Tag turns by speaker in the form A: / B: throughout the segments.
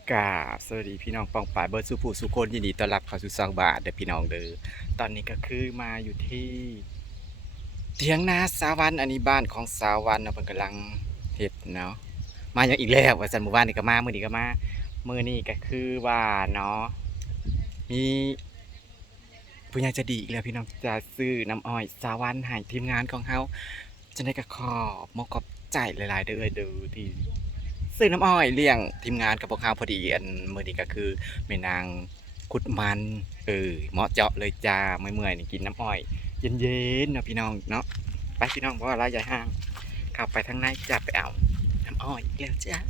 A: กราบสวัสดีพี่น้องปองป่ายเบิร์ดสุภูสุคนยินดีต้อนรับเข้าสู่ซองบาทเด้อพี่น้องเด้อตอนนี้ก็คือมาอยู่ที่เถียงนาสาวันอันนี้บ้านของสาวันเนาะเพิ่นกำลังเฮ็ดเนาะมาอย่างอีกแล้วว่าซั่นหมู่บ้านนี่ก็มามื้อนี้ก็มามื้อนี้ก็คือว่าเนาะมีผู้ใหญ่ใจะดีอีกแล้วพี่น้องจะซื้อน้ำอ้อยสาวันให้ทีมงานของเฮาจังได๋ก็ขอบมกขอบใจหลายๆเด้อที่ ซื้อน้ำอ้อยเลี้ยงทีมงานกับพวกเขาพอดีอันมื้อนี้ก็คือแม่นางขุดมันเหมาะเจาะเลยจ้าเมื่อยๆนี่กินน้ำอ้อยเย็นๆนะพี่น้องเนาะไปพี่น้องเพราะว่าร้านใหญ่ห้างเข้าไปทางในจะไปเอาน้ำอ้อยอีกแล้วจ้า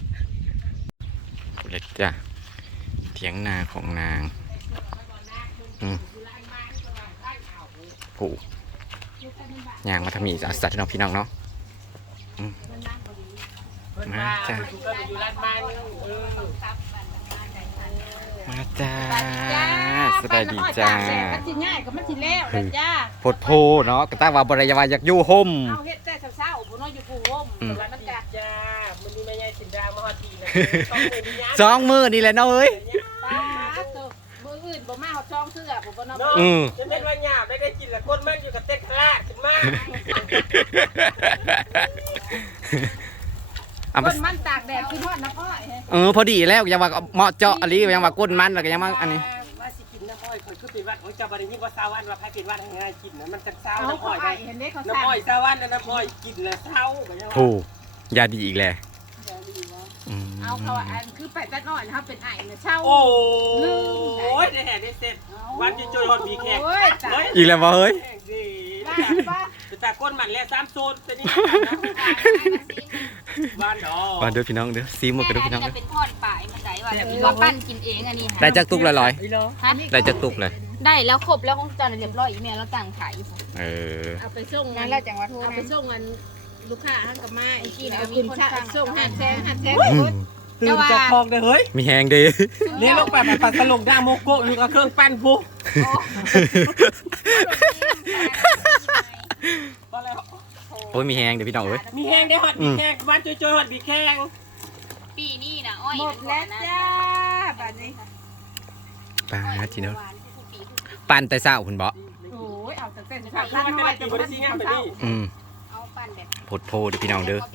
A: เลยจ้าเถียงนาของนางผูย่างมาทำมีเอาสัตว์พี่น้องเนาะมาจ้ามาจ้าสบายดีจ้า
B: มันสิง่ายก็มันสิแล้วแต่จ้า
A: โพดโพเนาะกระตั้งว่าบริยาวาอยากอยู่ห่ม
B: เอาเฮ็ดแต่เช้าๆบ่น้อยอยู่ผู้ห่มแต่ว่ามันกะจ้ามื้อนี้แม่ใหญ่สินดามาฮอดทีแล้ว
A: สองมือนี่แหละเนาะเอ้ย
B: ป้าตัวมื้ออื่นบ่มาฮอดช่องเสื้อบ่เนาะ
C: จะเป็นว่าหยาบได้กินละคนมันอยู่กับเต็กลาดขึ้นมา
B: คนมันตากแดดกินฮอดน้ำอ้อย
A: พอดีแล้วยังว่าเหมาะเจาะอะไรยังว่าก้นมันแล้วก็ยังว่าอันนี้
C: ว่าสิกินน้ำอ้อยคนคือเป็นวัดของเจ้าบริญิงว่าสาวันว่าใครเป็นวัดง่ายกินนะมันจะเศร้าน้ำอ้อยได้
B: เห็นได้เขา
C: น้ำอ้อยสาวันน้ำอ้อยกินแล้วเศร้า
A: ถูกยาดีอีกแล้ว
B: เอาเขาอันคือไปตัดอ้อยนะครับเป็นไอ้เนี่ยเช่า
C: โอ้ยได้แห่ได้เสร็จวันจะจอยฮอดบีแขก
A: อีกแล้วบ่เฮ้ย
C: จะตาก้นมันแล้ว3โซนตัวนี้บ้านดอก
A: บ้านเด้อพี่น้องเด้อซีหมดกันเด้อพี่น้องเด้อ
D: เป็นทอดป่ายมันได้ว่าจะมีว่าปั้นกินเองอันนี้
A: ได้จากตุกละร้อยได้จากตุกเลย
D: ได้แล้วครบแล้วของจานเรียบร้อยอีเมลแล้วต่างขายอยู่
B: เอาไปส่ง
D: งั้นแล้วจังหวัดทุ่ง
B: เอาไปส่งกันลูกค้าหันกับมาอีกทีนะเอาคุณส่งหัดแซง
C: ตื่นจากคลองเลยเฮ้ย
A: มีแหงดี
C: เลี้ยงลงไปแบบปัดตลกด่างโมโกอยู่กับเครื่องปั้นปุ๊
A: โอ้ยมีแหงเดี๋ยวพี่น้องเอ้ย
C: มีแหงได้ฮอดบีแข้งบ้านจอยฮอดบีแข้ง
D: ปีนี้นะอ้อย
B: หมดแล้วจ้าบัดนี้
A: ปลาจีโน่ปั่นแต่เช้าคุณบอก
B: โอ้ยเอาแต่เป็นข้าวร้านน้อยจะบ่ได้สิงามแบบนี้
D: เอาปั่นแบบ
A: โพดโพเดี๋ยวพี่น้องเด้อ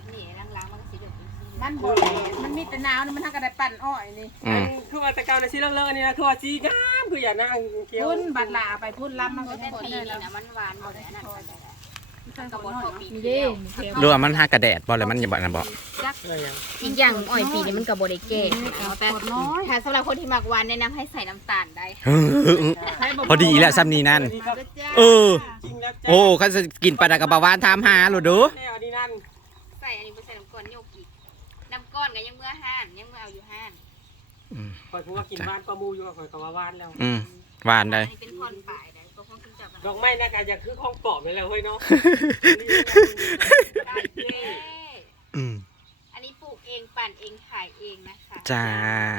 B: มันบ่มันมีแต่หนาวมันทางกระไดปั่นอ้อยนี่
C: คือว่าแต่เก่าในชีเลิกๆนี่นะคือว่าสีงามคืออย่านั่งเคี้ยว
B: พุ่นบัดลาไปพุ่นล้ำมันก็
D: เป็นปีนี้นะมันหวานหมดแล้วนั่นกระบอกปี
B: นี้
A: รู้ว่ามันหากระแดดบ่เลยมันอย่าบ่นะบ่
D: อีกอย่างอ้อยปีนี้มันกระบอกได้แก่แต่ถ้าสำหรับคนที่มักหวานแนะนำให้ใส่น้ำตาลได้
A: พอดีแล้วซ้ำนี้นั่นโอ้เขาจะกินปลาดากระบาวานทำหาหรือดู
D: ใส่อันนี้ไปใส่น้ำก้อนโยกอีกน้ำก้อนก็ยังเมื่อห้านยังเมื่อเอาอยู่ห้าน
C: คอยพูดว่ากินหวานก็มูอยู่คอยก็ว่าหวานแล้ว
A: หวานได้
D: เป็นทอนป่ายได้ก็คงจับ
C: ดอกไม้นะกันอย่างคือของปอบเลยแหละเฮ้ยเนาะ
D: อันนี้ปลูกเองปั่นเองขายเองนะคะ
A: จ้า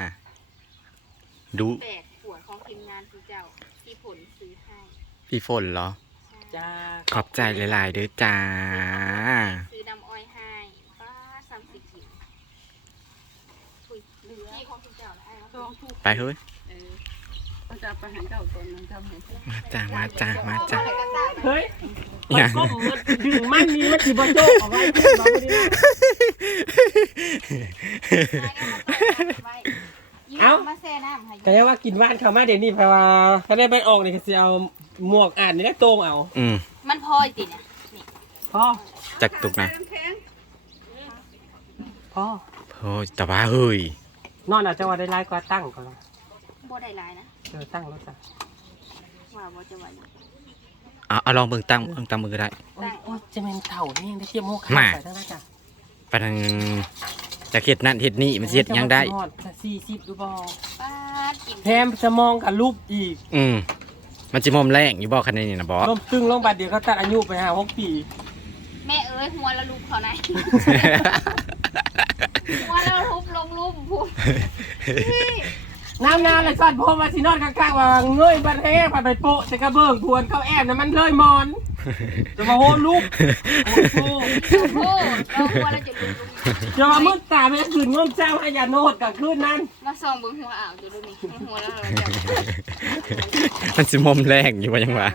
A: ดู
D: 8 ขวดของทีมงานที่เจ้าที่ผลซื้อให้
A: พี่ฝนเหรอ
C: จ้า
A: ขอบใจหลายๆด้วยจ้า
D: ซื้อน้ำอ้อยให้ป้า30 กิโลที่ของทีมเจ้า
A: ไปเฮ้ย
B: จะไปหาเจ้าตัวนึงทำให้
A: มาจ้า
C: เฮ้ยอย่างดึงมันมีมันจีบโจ๊กเอาไว้เอาแต่ว่ากินว่านเขามาเดี๋ยวนี้เพราะว่าถ้าได้ไปออกเนี่ยจะเอาหมวกอ่านนี่ได้ตรงเอา
D: มันพอยติดนี่
C: พ่อ
A: จักตุกนะ
C: พ่อ
A: แต่ว่าเฮ้ย
C: นอนอาจจะว่าได้ไล่ก็ตั้งก่อน
D: บ่ได้หลายนะ
C: ตั้งรถจ้ะ
D: ว่าบ่จะไหว
A: เอาลองเบิ่งตั้งมือก็ได้
C: โอ้จะเป็นเถ่านี่ยังได้เทียมโมก
A: มาไปทางจะเฮ็ดนั่นเฮ็ดนี่มันเฮ็ดยังได้
C: 40ดูบ่
D: แ
C: ถมสมองกับรูปอีก
A: มันสิมอมแรงอยู่บ่คันนี้นะบ่
C: ล้มตึงลงบาดเดียวเขาตัดอายุไป6 ปี
D: แม่เอ้ยหัวละลูกเขาไหนหัวละทุบลงลุ่มพู
C: น้ำเลยสั่นพอมาสินอนข้างๆว่าเงยบัดแห้งไปโปะใส่กระเบื้องทวนเข้าแอบนะมันเลยมอนจะมาโหลูกโอ้โห
D: โอ้โหเรากลัวเราจะลุก
C: จะมามืดตาไม่คืนง่วงเจ้าให้ยาโนดกับคืนนั้น
D: มาส่องเบิ่งหัวอ่าวดูดูนี่หัวแล้วเราจะ
A: มันสิมอมแรงอยู่ว่ายังวะ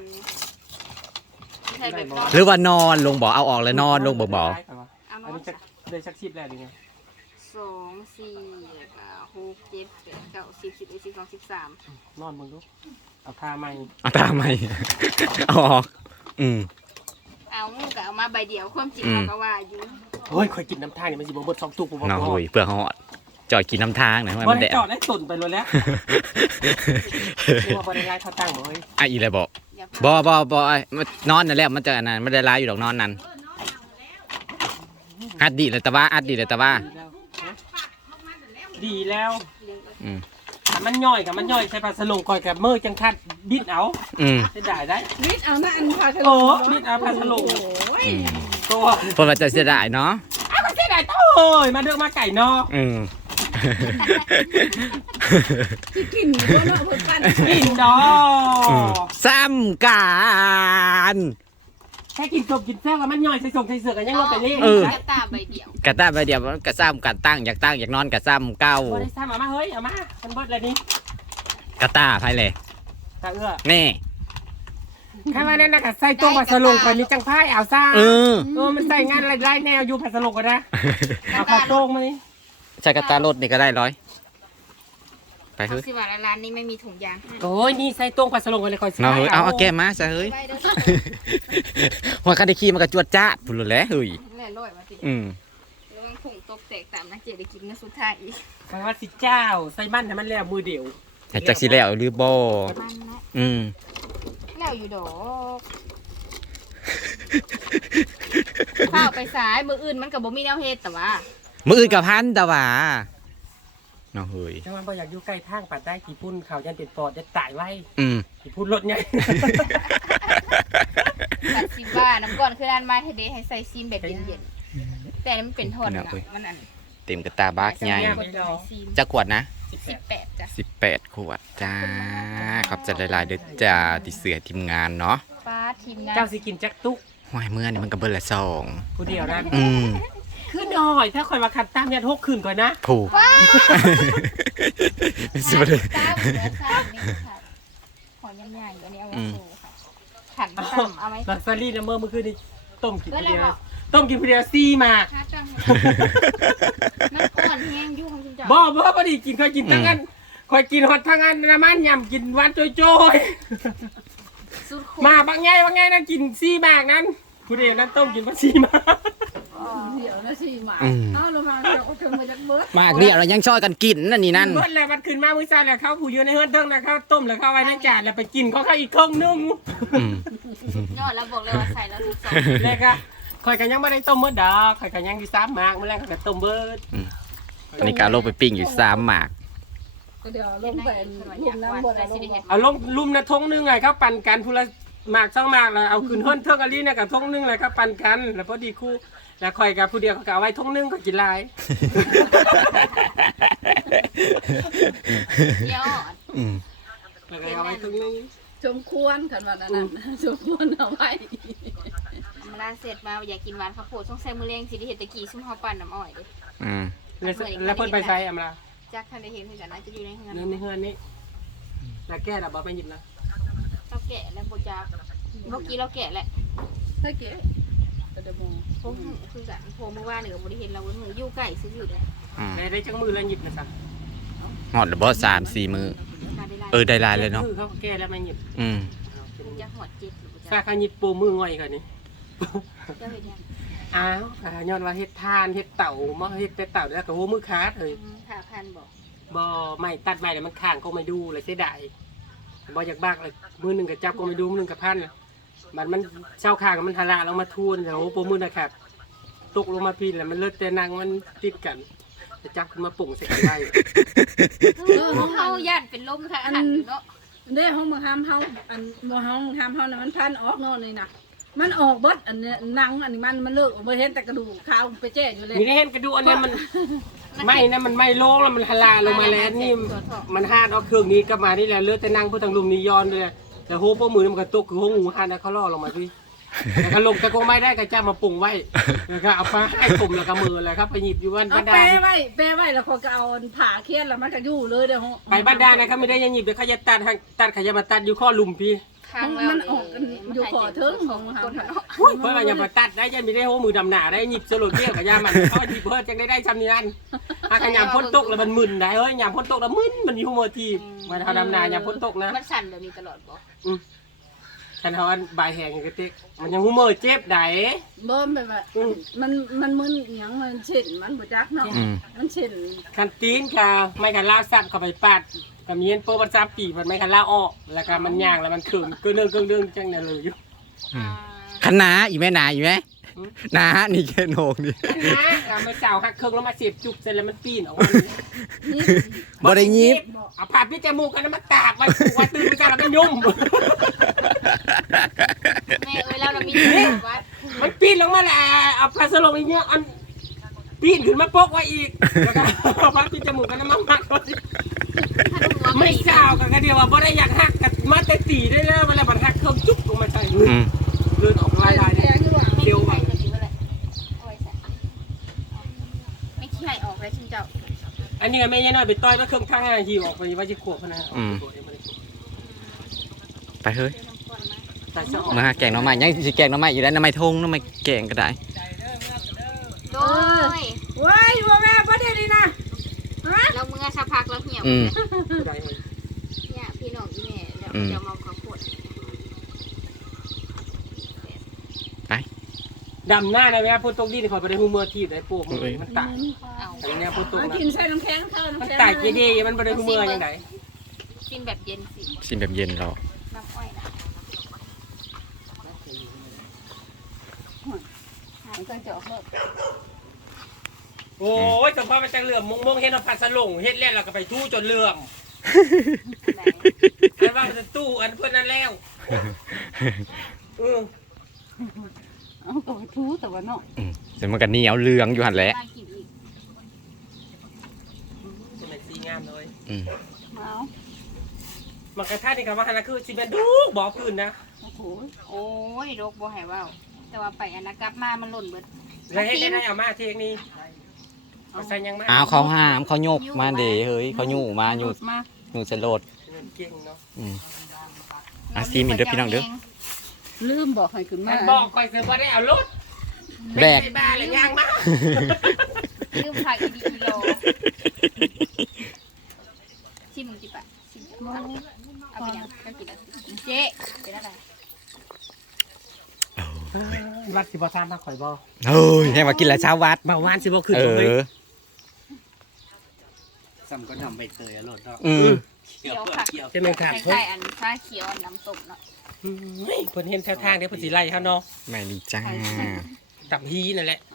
D: ใช่แบบนอน
A: หรือว่านอนลงบ่เอาออกแล้วนอนลงบ่
D: เอา
C: อัน
D: มา
C: นี้จะได้ชักชิปแล้วดิไง
D: 2 4 6 7 8 9 10 11 12 13
C: นอนมึงดูเอาทาใหม่
A: เอาตามไหมเอาออกอืม
D: เอามึงก็เอามาใบเดียวความจริง
A: อืม
D: เขาก็ว่าอยู่
C: เฮ้ยคอยกินน้ำทางนี่มันสิบ่เบิด2ตุกบ่บ่
A: น้องหุยเพื่อเขาจอดกินน้ำทางนะว่า
C: บ่
A: มัน
C: ได้
A: แดด
C: จอดได้ตุ่นไปเลยแล้วว่าบ่ได้ไล่เขาตั้งบ่เฮ้ย
A: อ่ะอีอะไรบอก
D: อย่า
A: บ่นอนนั่นแหละมันจะอันนั้นไม่ได้ร้ายอยู่ดอกนอนนั่นอัดดีเลยแต่ว่าอัดดีเลยแต่ว่า
C: ดีแล้ว
A: อืม
C: ถ้ามันย่อยกับมันย่อยใส่ปลาสลงก่อยกับมือจังคัดบิดเอา
A: อืม
C: จะได้ได้
B: นิดเอาหน้าอันพาทะเล
C: โอ้บิดเอาปลาสลง
A: อืม
C: ตัว
A: เพราะว่าจะเสียดายเนาะ
C: อ้าวมันเสียดายเต้าเอ้ยมาเดือกมาไก่นอก
A: อืม
B: กินก็เนาะเพิ่นกัน
C: กินดอ
A: ซ้ำการ
C: แค่กินศพกินแซ่บกับมันย่อยใส่ส่งใส่เสือกันยังเราไปเล่น
D: กระตาใบเดียว
A: กระต้าไปเดียวมันกระซ้ำกันตั้งอยากนอนกระซ้ำเก้า
C: บ่ได้ซ้ำเอามาเฮ้ยเอามามันเบิดเลยนี่
A: กระต้าไปเลย
C: ตาเอื้อ
A: นี่
C: ข้าว่านั่นนะกับใส่ตัวปลาสลงก่อนนี่จังพายเอาซ่า
A: เออ
C: มันใส่งานอะไรแนวอยู่ปลาสลงกันนะเอาข้าวโต้งมานี่
A: ใช้กระต้ารถนี่ก็ได้ร้อยไปเฮ้ย
D: สิว่าร้านนี้ไม่มีถุงยางให้
C: โอ้ยนี่ใส่ต้งปลาสลงกันเลยคอย
A: เนาะเฮ้ยเอาแก้มาซะเฮ้ย
D: ไปเด้อ
A: หัวคันได้ขี่มันก็จวดจ้าดพุ่นเลยแหละเฮ้ย
D: แล่ร้อยมาสิ
A: อืม
D: ระวังถุงตกแตกตามนักเจได้กินนะสุดท้ายอีก
C: คำว่าสิเจ้าใส่มันให้มันแล้วมือเดียว
A: ให้จักสิแล้วหรือบ่
D: มันนะ
A: อืม
D: แล้วอยู่ดอกข้าวไปสายมืออื่นมันกับบ่มีแนวเฮ็ดแต่ว่า
A: มืออื่นกับพันแต่ว่าเนาะเฮ้ย
C: จังหวะบ่อยากอยู่ใกล้ทางปัดได้กี่พุ่นเขายันเป็นปอดจะตายไว้
A: อืม
C: กี่พุ่นรถใหญ่
D: ตัดซิว่าน้ำก่อนคือร้านมาเทเดให้ใส่ซีมแบบเย็นๆแต่อันนี้มันเป็นทนนะมันอัน
A: เต็มกระตาบากใหญ่
D: ซีม
A: จะขวดนะ
D: 18จ้ะ
A: 18 ขวดจ้าขอบใจะหลายๆเด้อจ้าที่เสือทีมงานเนาะ
D: ป้าทีมงาน
C: เจ้าสิกินจักตุก
A: ห้วยเมื่อนี่มันก็เบิ่ละสอง
C: ผู้เดียวนะ
A: อืม
C: คือหน่อยถ้าคอยมาขัดตามยัน6คืนก่อนนะ
A: ผูกสิบ่ได้
D: ตาเหลือซ่านี่ค่ะขอยำใหญ่อันนี้เอาไว้โชว์ค่ะขันซ้ำเอาไว้
C: ลักซารี่นะเมื่อคืนนี้ต้มกิน
D: ก็
C: ผู้
D: เล
C: เดี
D: ย
C: ยว
D: บอก
C: ต้มกินผู้เดียวซี่หมาก
D: ค่าจ้างมันอ่อนแห้งอยู่ของคุณจ๋า
C: บ่พอดีกินคอยกินทั้งนั้นคอยกินฮอตทั้งนั้นน้ำมันยำกินหวานโจ้ย
D: สุดคุ้
C: ๆมาบางไงนะกินซี่หมากนั้นผู้เดียวนั้นต้มกินมาซี่หมาก
B: เดี๋ยวนะสิหมา
A: อืม
B: เอาลงมาเดี๋ยวก็ถึงมาจากเบิด
A: มากเดียวเรายังช่วยกันกินนั่นนี่นั่น
C: เบิดแล้วมันขึ้นมามื้อเช้าแล้วเขาผู้อยู่ในเฮือนเทิงแล้วเขาต้มแล้วเขาไว้ในจานแล้วไปกินเขาอีกครึ่งนึง
A: อืม
D: ยอดแล้วบอกเลยว่าใส่แล้วทุกซอง
C: แล้วก็ข่อยก็ยังบ่ได้ต้มเบิดดอกข่อยก็ยังอยู่3หมากมื้อแรกข่อยก็ต้มเบิด
A: อันนี้การลงไปปิ้งอยู่3หมาก
B: ก็เดี๋ยวลงไปลุ่มน้ำบ่ได้ลงบ่
C: เอาลงลุ่มนะทงนึงไงเขาปั่นกันผู้ละหมาก2หมากแล้วเอาขึ้นเฮือนเทิงอันนี้น่ะก็ทงนึงแล้วก็ปั่นกันแล้วพอดีคู่แล้วข่อยกับผู้เดียวเขาก็เอาไว้ทงนึงก็กินหลาย
D: ยอด
A: อืม
C: แล้วก็เอาไว้ทงนึง
B: สมควรกันว่านั้นสมควรเอาไว้
D: เวลาเสร็จมาอยากกินหวานข้าวโพดต้องใส่มือเลี้ยงสิได้เห็นตะกี้ซุ่มเฮาปั่นน้ำอ้อยเด้
A: อืม
C: แล้วเพิ่นไปใช้อำลา
D: จักทันได้เห็นเหมือนกันนะจะอยู่ในเฮือน
C: ในเฮือนนี้แล้วแก้แล้วบ่ไปหยิบแล้ว
D: เราแกะแล้วบ่จักเมื่อกี้เราแกะแหละ
B: ถ้าเก๋ก็จะมอง
D: พวกคือกันโพเมื่อวานนี่ก็บ่ได้เห็นเรามืออยู่ใกล้ซื้ออยู่เด้
A: อืม
C: ได้จังมือแล้วหยิบนะซะ
A: หอดหรือบ่3-4 มื้อ
D: มาได้หลาย
A: ได้ลายเลยเนาะ
C: มือเขาแก้แล้วมาหยิบ
A: อืม
D: จักหอด7หรือบ่
C: ซา
D: จัก
C: คาหยิบปูมือง่อยก่อนนี่
D: เจ้าเฮ็ดยัง
C: อ้าวย้อนว่าเฮ็ดทานเฮ็ดเต่ามาเฮ็ดแต่เต่าแล้วก็โหมือขาดเอ้ย
D: ผ่าพันบอก
C: บ่ไม่ตัดไม้แล้วมันข้างก็ไม่ดูเลยเสียดายบ่อยากบากเลยมือหนึงก็จับก็ไม่ดูมือหนึงก็พันมันเช้าข้างมันทะละลงมาทูนแล้วโหปูมือนะครับตกลงมาพินแล้วมันเลิศแต่นางมันติดกันจะจับขึ้นมาปุ่งใส่กันได้
D: เฮาย่านเป็นลมค่ะอันอยู่เนาะ
B: เด้ห้องมาห้ามเฮาอันบ่ห้องห้ามเฮาน่ะมันพันออกเนาะนี่น่ะมันออกเบิดอันเนี้ยหนังอันนี้มันเลิกบ่เห็นแต่กระดูกขาวไปแจ้อยู่เลย
C: มีได้เห็นกระดูกอันนี้มันไม่นะมันไม่โล่งแล้วมันทะลาลงมาแล้วนี่มันหาดเอาเครื่องนี้กลับมานี่แหละเลือดแต่นางผู้ทางลุมนี้ย้อนเลยแต่โหปูมือมันก็ตกคือโหงูหาดแล้วเขาล่อลงมาพี่แล้วก็ลงตะโกนไม่ได้ก็จะมาปรุงไว้แล้วก็เอาไปให้ผมแล้วก็มือเลยครับไปหยิบอยู่บ้าน
B: เอา
C: บ้าน
B: แป
C: ดา
B: ะไว้แล้วเขาก็เอาผ่าเคียนแล้วมันก็อยู่เลยเด้อ
C: ไปบ้านดานะครับไม่ได้ยังหยิบเดี๋ยวเขาจะตัดเขาจะมาตัดอยู่ข้อลุมพี่
B: มันออกอยู่ขอเทิงของเขา
C: เพราะว่าอย่ามาตัดได้ยังไม่ได้โอ้มือดำหนาได้หยิบสลดเบี้ยกับยามันเขาหยิบเพื่อจะได้ซ้ำนี่นั่นถ้าขยำพ่นตกแล้วมันมึนได้เฮ้ยยำพ่นตกแล้วมึนมันอยู่หัวทีมาทำดำนายำพ่นตกนะ
D: มันสั่นแบบนี้ตลอดบ่
C: ฉันเขาอันใบแหงอย่างกระติกมันยังหูมือเจ็บได้
B: บ่แบบว่ามันมึนหยังมันเช่นมันบ่จักเนาะมันเช่น
C: คันตีนค่ะไม่กันล่าซับเข้าไปปาดกับเมียนโปรบัต3 ปีมันไม่กันล่าออกแล้วก็มันย่างแล้วมันเขื่องเรื่องจังเนี่ยเลยอยู่
A: คันนาอีแม่นาอีแม่นานี่แค่โหนกนี่
C: นะไม่เจ้าหักเครื่องแล้วมาเสียบจุกเสร็จแล้วมันปีนออกมา
A: บ่ได้ยิบ
C: เอาผ้าปิดจมูกกันแล้วมาตากไว้ผูกไว้ตื่นไปกันแล้วมันยุ่ม
D: แม่เอ้ยเรามีอยู่วัด
C: มันปีนลงมาแหละเอาพลาสลงอีกเนี้ยอันปีนขึ้นมาโปกไว้อีกแล้วก็เอาผ้าปิดจมูกกันแล้วมามัดไว้ไม่เจ้ากันเดียวว่าบ่ได้อยากหักกันมาแต่ตีได้แล้วเวลาบันหักเครื่องจุกลงมาใช่เดินออกลายเนี่ยเดียว
D: ไม่ใช่เลยเอาไว้ใส่ไม่ขี้ให้ออกเลยชิมเจ้า
C: อันนี้ไม่ใช่น้อยไปต่อยมาเครื่องข้างหิวออกไปว่าจะขวบพนะ
A: ไปเฮ้ย
C: แต่จะออก
A: มาแกงหน่อไม้ยังสิแกงหน่อไม้อยู่แล้วหน่อไม้ทงหน่อไม้แกงก็ได้
D: โดย
B: ว้ายบ่แม่บ่ได้นี่นะฮะ
D: เราเมื่อสักพักเราเหี่ยว
C: ได้เลย
D: เนี่ยพี่น้องอีแม่เดี๋ยวจะมาขอปวด
C: ดำหน้าได้ไหมครับพูดตรงนี้ขอไปได้หูเมื่อที่ได้ปวกมันตาย
D: เอา
C: อันนี้พูดตรง
B: มา
C: นะ
B: กินใส่น้ำแข็งเท่าน้ำ
C: มัน
B: แข็ง
C: ตายเก๋ๆมันไปได้หูเมื่อยังไง
D: ซิมแบบเย็นสิ
A: สิแบบเย็นเรา
D: น้ำอ้อยนะ
B: หางก็เจาะเพิ่ม
C: โอ้ยสมพรมันจะเหลื่อมมงเห็นเราผัดสลงเฮ็ดแล้วเราก็ไปทู่จนเหลื่อม
D: ไหน
C: อันว่ามันจะตู้อันเพื่อนนั่นแล้ว
B: เอาก็ไปทูแต่ว่าเนาะ
A: แต่มันก็เหนียวเหลืองอยู่หั่นแหละ
D: มากินอีก
C: จะเป็นสีงามเลย
B: เอา
C: มันกระทะนี่ครับว่าฮันนะคือสิเป็นดูบอกพื้นนะ
B: โอ้โห
D: โอ้ยโรคบ่หายว่าวแต่ว่าไปอันนักกลับมามันหล่นเบิด
C: แล้วเฮ็ดได้เอามาเทงนี้เอาใส่ยังมา
A: อ้าวเขาห้ามเขาโยกมาเด้เฮ้ยเขายู่มาอยู่
B: มา
A: อยู่เสโลด
C: เก่งเนาะ
A: ซีมินเด้อพี่น้องเด้อ
B: ลืมบอกให้ขึ้น
C: มั
B: มาน
C: บอกคอยเสือว่าได้เอารถ
A: แบก
C: ไม่บ้าเลยย่างมา
D: ลืมผักอีดีอีโลชิมมึงจิปะชิมเอาไปยังก็กินแล้วเจ๊เป็นอะไร
C: วัดสิบ่ทามมาข่อยบ่
A: เฮ้ยให้มากินแล้วเช้าวัด
C: เบาหวานสิบ่ขึ้น
A: เอ
C: เลย
A: อ
E: ซ้ำก็ทำใบเตยอร่อยเนาะ
D: เขียวผัก
C: ใช่ไหมครับ
D: คล้ายๆอันฟ้าเขียวอันน้ำตกเนาะ
C: เฮ้ยเพิ่นเห็นแถวทางเด้อเพิ่นสิไล่เฮาเนาะ
A: ไม่ดีจ้า
C: ตับฮีนั่นแหละ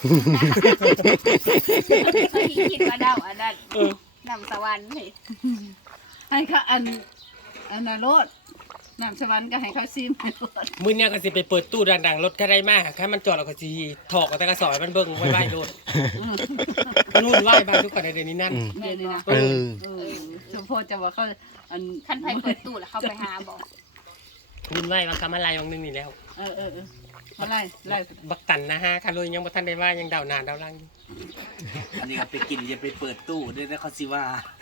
D: คิดว่าเดาอันนั้นน้ำสวรรค์เฮ้ย
B: ให้เขาอันน่ะรถน้ำสวรรค์ก็ให้เขาซิมให้รถ
C: มื้อเนี้ยก็สิไปเปิดตู้ดังๆรถก็ได้มาถ้ามันจอดแล้วก็สิถอกเอาแต่กระสอบให้มันเบิ่งไว้ๆโลดนู่นไหว้บางทุกคนในเดี๋ยวนี้นั่น
B: เดี๋ยวนี้นะ
A: เออ
B: สมพอจะว่าเขาอัน
D: ขั้นไฟเปิดตู้แล้วเข้าไปหาบอก
C: นู่นไหว้บางคำอะไรบางนึงนี่แล้ว
B: อะไรไล่
C: บักตันนะฮะค่ะเลยยังบ่ทันได้ว่ายังดาวหน้าดาวหลังอยู่
E: อันนี้เอาไปกินอย่าไปเปิดตู้ด้วยนะเขาสิว่า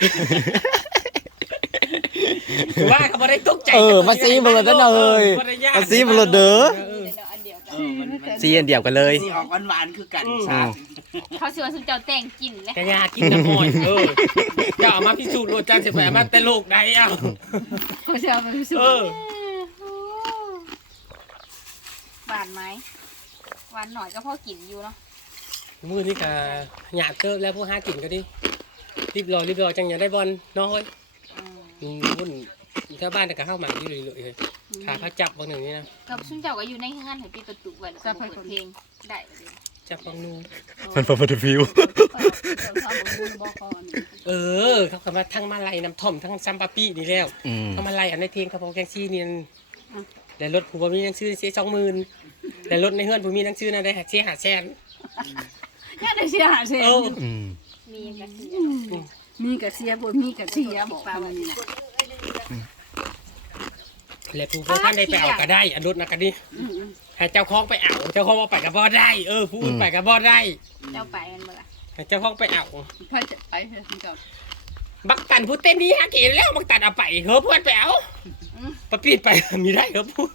C: ว่าเขาบ่ได้ตกใจ
A: มาซีบลดเด้อเลยมาซีบลดเด้อ
D: อันเดียวกัน
E: มัน
A: ซีอันเดียวกันเลย
E: สิออกหวานๆคือกันชา
D: เขาสิว่าสุเจ้าแต่งกินเลย
C: กะยากินน้ำอ้อยเจ้าเอามาพิสูจน์โลดจันสิไปเอามาแต่โลกใดเอ้า
B: เขาจะเอาไปพิสูจ
C: เออ
B: น์
D: หวานไหมหวานหน่อยก็พอกินอยู่เนาะ
C: มื้อนี้ก็หยาดเติบแล้วพวกหากินก็ดิรีบรอจังอย่าได้บอลน้อยวุ่นชาวบ้านแต่ก็เข้ามาอยู่เลยเลยขาพระจับบางหนึ่งนี่นะ
D: กับสุเจ้าก็อยู่ในงานให้ปีประตูไว้แล้วก็เปิดเพลงได้เลย
C: จับบางนู
A: มันพอฟัตฟิว
C: เขาก็มาทั้งมาไล่น้ำท่อมทั้งซัมปาปี้นี่แล้วเขามาไล่อันในเทียงเขาบอกแกงซี่นี่แต่รถผมมีหนังสือเสีย20,000แต่รถในเฮือนผมมีหนังสือนะได้เสีย500,000
B: ย่าได้เสียหาเสีย
D: มีกันสิ
B: มีกระเสียบ่มีกระเสียบอกว่านี่นะ
C: แล้วผู้ท่านได้ไปเอาก็ได้อันรถนะกันดิให้เจ้าของไปเอาเจ้าของเอาไปกับบ่ได้ผู้อื่นไปกับบ่ได้
D: เจ้าไปมันบ่ล่ะ
C: ให้เจ้าของไปเอา
B: พาจะไปเถอะก่อน
C: บักตันผู้เต้นนี้ฮะเกณฑ์แล้วบักตันเอาไปเฮ้อเพื่อนไปเอาปะปีดไปมีได้เฮ้อผู้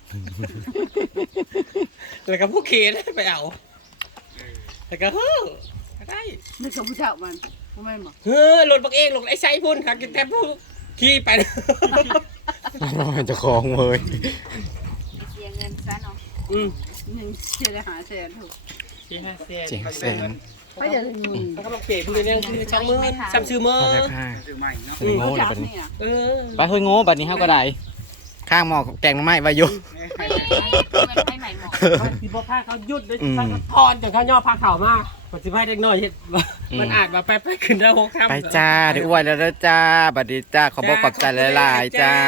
C: แล้วก็ผู้เคนไปเอาแล้วก็เฮ้อได้
B: นึกถึงผู้เฒ่ามันบ่แม่นบ่
C: เฮ้อรถบักเองรถไอ้ไซพุ่นครับแต่ผู้ขี่ไป
A: เราจะคล้องเลย
D: เสียเงินซะเนาะ
B: ยังเสียได้หาแสนถูก
C: สี่ห้าแสน
A: เจ๋งแสน
B: เขาจะได้เงิน
C: เขาก็มาเปลี่ยนผู้เรียนคือช่างมือซ้ำซื้อมือ
A: พอแล้วค่ะ
E: ซื้อใหม่เนาะ
A: เป็นโง่เลย
B: จั
A: บัดนี้
B: นี่น่ะ
A: ไปเฮ้ยโง่บัดนี้เฮาก็ได้ข้างหม้อแกงหน่อไม้ไว้อยู่
D: ไม่ไม่ใหม่หมอ
C: ที่บ่พาเขาหยุดด้วยพาเขาทอนจนเขาย่อพาเขามาปัจจุบันเด็กน้อยเห็นมันอาจมาไปขึ้นได้หกค่ำ
A: ไปจ้าเดี๋ยวอ้วนแล้วนะจ้าบัดนี้จ้าขอบอกขอบใจหลายๆจ้า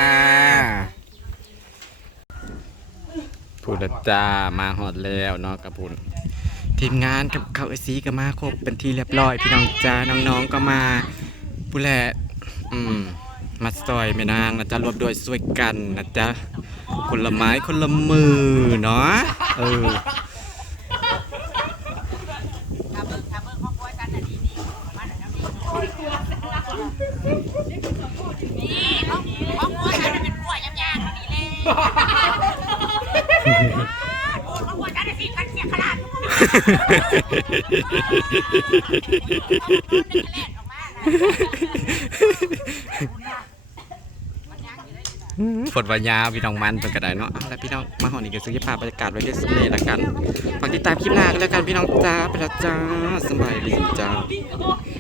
A: พูดแล้วจ้ามาฮอดแล้วเนาะกับพูนทีมงานกับเขาไอซีก็มาครบเป็นที่เรียบร้อยพี่น้องจ้าน้องๆก็มาผู้แหละมาซอยแม่นางนะจ๊ะรวมด้วยช่วยกันนะจ๊ะคนละไม้คนละมือเนาะฝนวันยาวพี่น้องมันเป็นกระไดเนาะแล้วพี่น้องมาหอนี่ก็ซื้อภาพบรรยากาศไว้ได้สำเร็จแล้วกันฝากติดตามคลิปหน้ากันแล้วกันพี่น้องจ้าไปแล้วจ้าสบายดีจ้า